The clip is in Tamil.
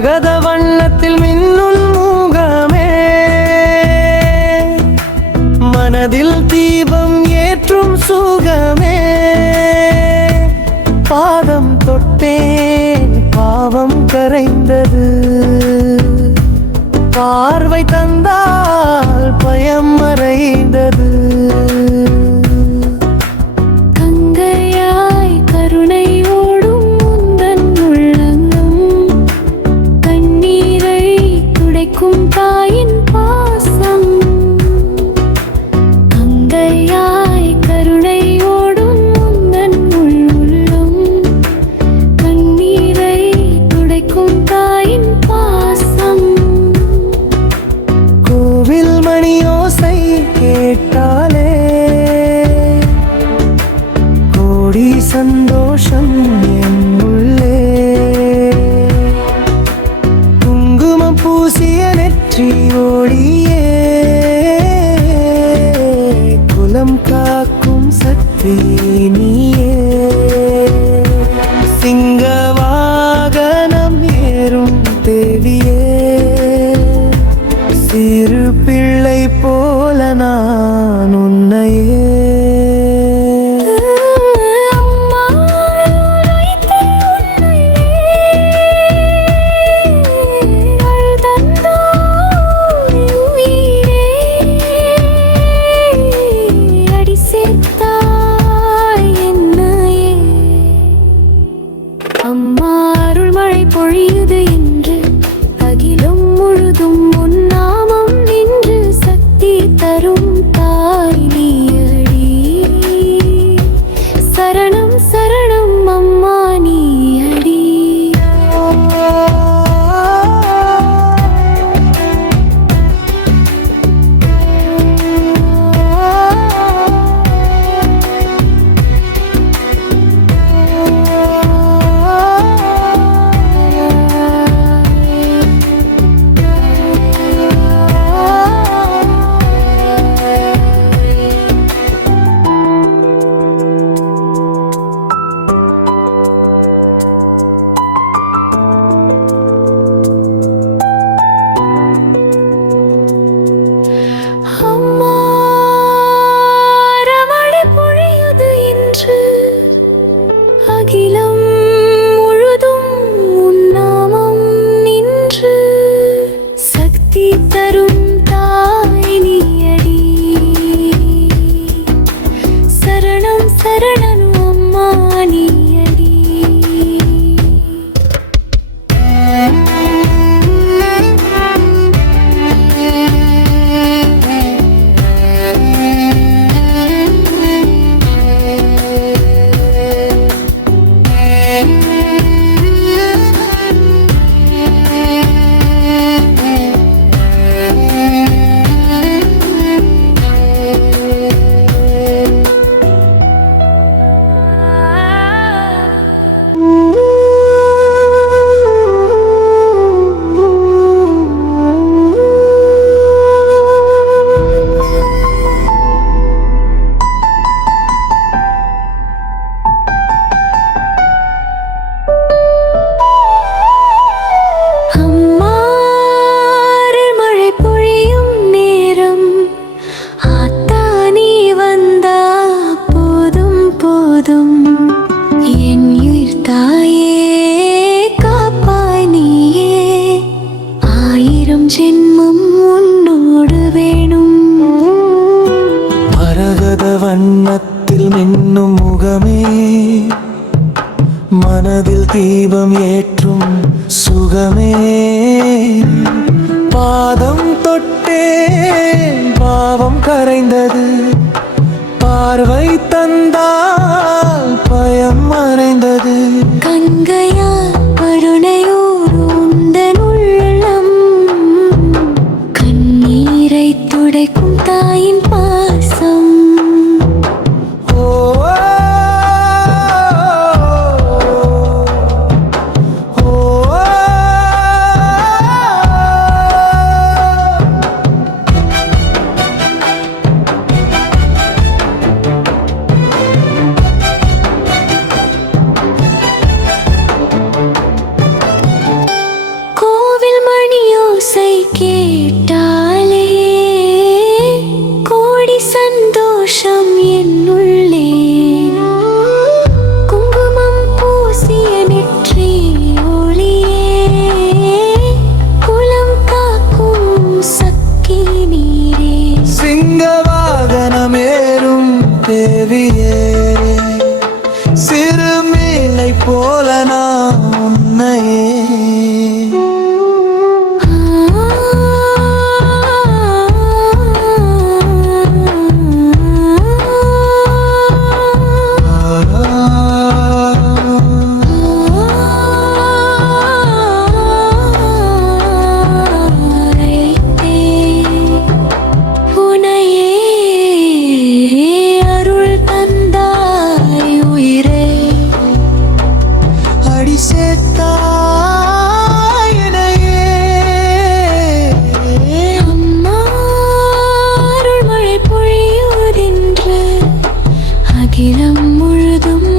மரகத வண்ணத்தில் மின்னும் முகமே, மனதில் தீபம் ஏற்றும் சுகமே. பாதம் தொட்டேன் பாவம் கரைந்தது, பார்வை தந்தால் பயம் மறைந்தது. கங்கையாய் கருணை ஓடும் உந்தன் உள்ளங்கம், கண்ணீரை துடைக்கும் தாயின் பாசம். கங்கையாய் கருணை ஓடும் உந்தன் உள்ளம், கண்ணீரை துடைக்கும் தாயின் பாசம். கோவில் மணியோசை கேட்டாலே கோடி சந்தோஷம் என் உள்ளே. குங்குமம் பூசிய நெற்றி ஒளியே, குலம் காக்கும் சக்தி நீயே. சிங்கவாகனம் ஏறும் தேவியே, சிறு பிள்ளை போல நான் உன்னையே. அம்மா உரைத்தல் உன்னையே, அழுதந்தாய் உயிரே, அடி சேர்த்தாய் என்னையே. அம்மா அருள்மழை பொழியுது என்று அகிலம் முழுதும் உன் நாமம் நின்று சக்தி தரும் தாய் நீயடி. சரணம் சரணம் அம்மா நீயடி. அம்மா அருள்மழை பொழியுது இன்று அகிலம் முழுதும் உன் நாமம் நின்று சக்தி தரும் தாய் நீயடி. சரணம் சரணம் அம்மா நீயடி. அம்மா அருள்மழை பொழியும் நேரம், ஆத்தா நீ வந்தா போதும் போதும். என் உயிர் தாயே காப்பாய் நீயே, ஆயிரம் ஜென்மம் உன்னோடு வேணும். மரகத வண்ணத்தில் மின்னும் முகமே, மனதில் தீபம் ஏற்றும் சுகமே. பாதம் தொட்டேன் பாவம் கரைந்தது, பார்வை தந்தால் பயம் மறைந்தது. கங்கையா கருணையோடு உந்தன் உள்ளம், கண்ணீரை துடைக்கும் தாயின் பாசம். ஓ ஓ, ஓ. சிங்க வாகனமேறும் தேவியே, சிறுமீனை போல நான் உன்னையே. அகிலம் முழுதும்